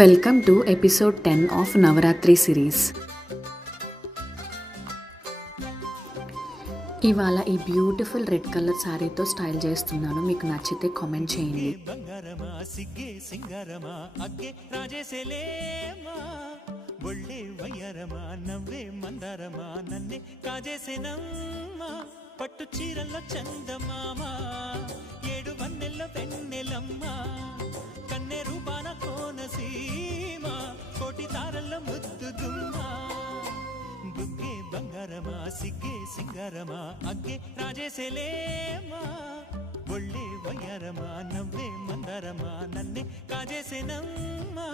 Welcome to episode 10 of Navratri series. ఇవాళ ఈ beautiful red colour శారీతో స్టైల్ చేస్తున్నాను. మీకు నచ్చితే కామెంట్ చేయండి. ఒళ్ళే వయ్యారమా నవ్వే మందారమా నన్నే కాజేసేనమ్మా పట్టు చీరల చందమామా ఏడు వన్నెల్ల వెన్నెలమ్మా కన్నె రూపాన కోనసీమ కోటి తారల్ల ముద్దుగుమ్మా బుగ్గే బంగారమా సిగ్గే సింగారమా అగ్గే రాజేసేలేమా ఒళ్ళే వయ్యారమా నవ్వే మందారమా నన్నే కాజేసేనమ్మా